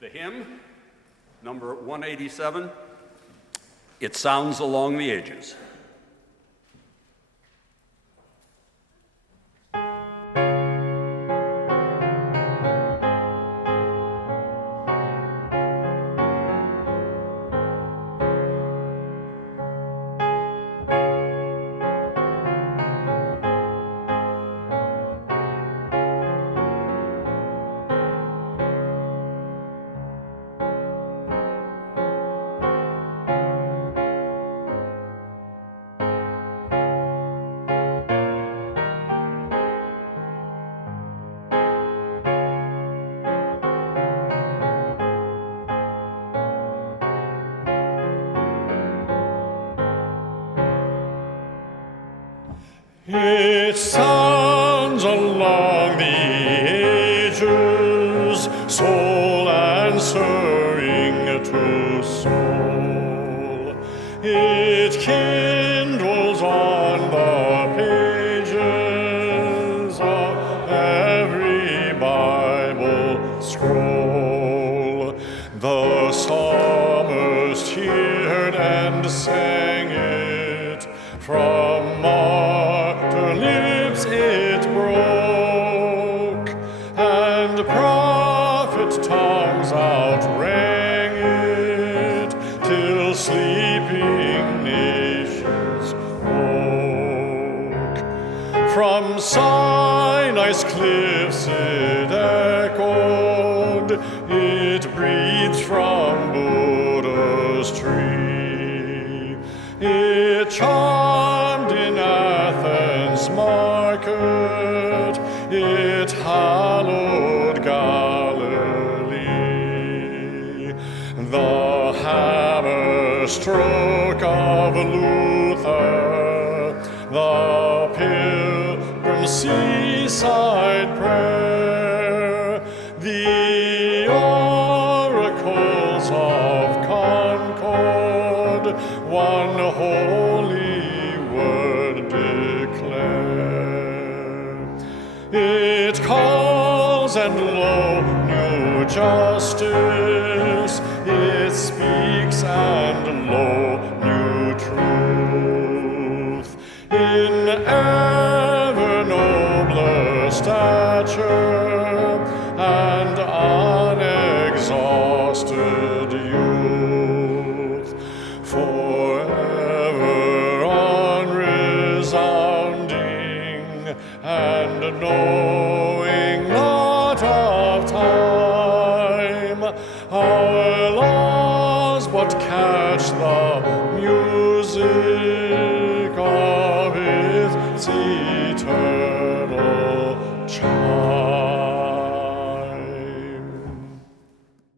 The hymn, number 187, It Sounds Along the Ages. It sounds along the ages, soul answering to soul. It kindles on the pages of every Bible scroll. The psalmist heard and sang it from lips it broke, and prophet tongues outrang it, till sleeping nations woke. From Sinai's cliffs it echoed, it breathed from Buddha's tree. It charmed in Athens' market, it hallowed Galilee. The hammer stroke of Luther, the pilgrim's seaside prayer, the oracles of concord, one holy word declare. It calls, and lo, new justice, it speaks, and lo, new truth. In ever nobler stature and unexhausted youth, forever unresounding and knowing not of time, our laws but catch the music